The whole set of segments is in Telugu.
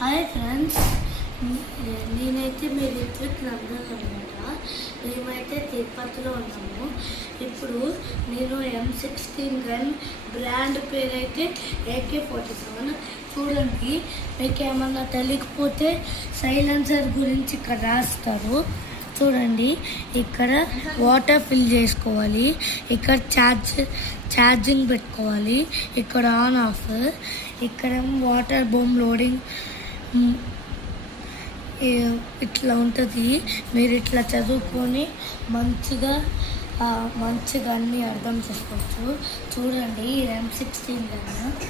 హాయ్ ఫ్రెండ్స్, నేనైతే మీ రిత్విక్ నందన్ అనమాట. మేమైతే తిరుపతిలో ఉన్నాము. ఇప్పుడు నేను M16 గన్ బ్రాండ్ పేరు అయితే AK-47. చూడండి, మీకు ఏమన్నా తెలియకపోతే సైలెన్సర్ గురించి ఇక్కడ రాస్తారు. చూడండి, ఇక్కడ వాటర్ ఫిల్ చేసుకోవాలి, ఇక్కడ ఛార్జింగ్ పెట్టుకోవాలి, ఇక్కడ ఆన్ ఆఫ్, ఇక్కడ వాటర్ బూమ్ లోడింగ్ ఇట్లా ఉంటుంది. మీరు ఇట్లా చదువుకొని మంచిగా అన్నీ అర్థం చేసుకోవచ్చు. చూడండి, M16 గన్.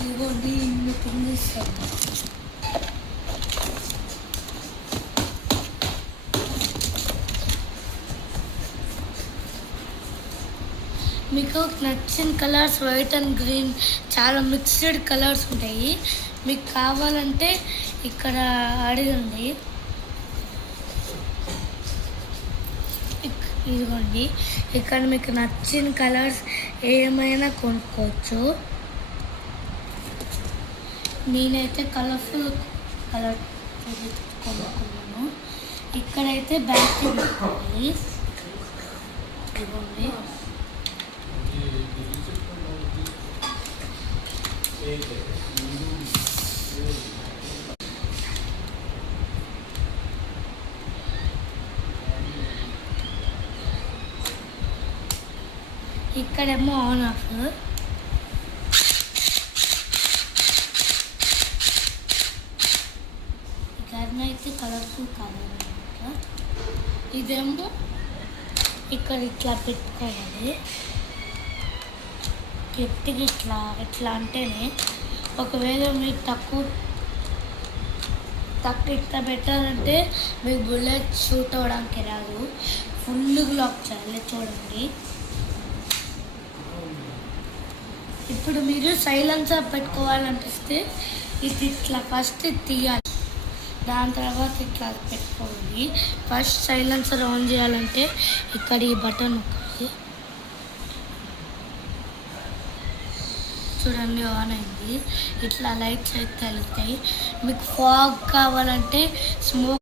ఇదిగోండి ఇన్ని పిండిస్తాను. మీకు నచ్చిన కలర్స్ వైట్ అండ్ గ్రీన్, చాలా మిక్స్డ్ కలర్స్ ఉంటాయి. మీకు కావాలంటే ఇక్కడ అడగండి. ఇదిగోండి, ఇక్కడ మీకు నచ్చిన కలర్స్ ఏమైనా కొనుక్కోవచ్చు. నేనైతే కలర్ఫుల్ కలర్ కొనుక్కున్నాను. ఇక్కడైతే బ్యాటరీ పెట్టుకోవాలి. ఇదిగోండి, ఇక్కడేమో ఆన్ ఆఫ్. గన్ అయితే కలర్ఫుల్ కలర్ అనమాట. ఇదేమో ఇక్కడ ఇట్లా పెట్టుకోవాలి. గట్టిగా ఇట్లా అంటేనే, ఒకవేళ మీకు తక్కువ ఇట్లా పెట్టాలంటే మీకు బుల్లెట్ షూట్ అవ్వడానికి రాదు. ఫుల్ లాక్ చేయాలి. చూడండి, ఇప్పుడు మీరు సైలెన్సర్ పెట్టుకోవాలనిపిస్తే ఇది ఇట్లా ఫస్ట్ తీయాలి, దాని తర్వాత ఇట్లా పెట్టుకోవాలి. ఫస్ట్ సైలెన్సర్ ఆన్ చేయాలంటే ఇక్కడ ఈ బటన్ నొక్కాలి. చూడండి, ఆన్ అయింది. ఇట్లా లైట్స్ అయితే వెళ్తాయి. మీకు ఫాగ్ కావాలంటే స్మోక్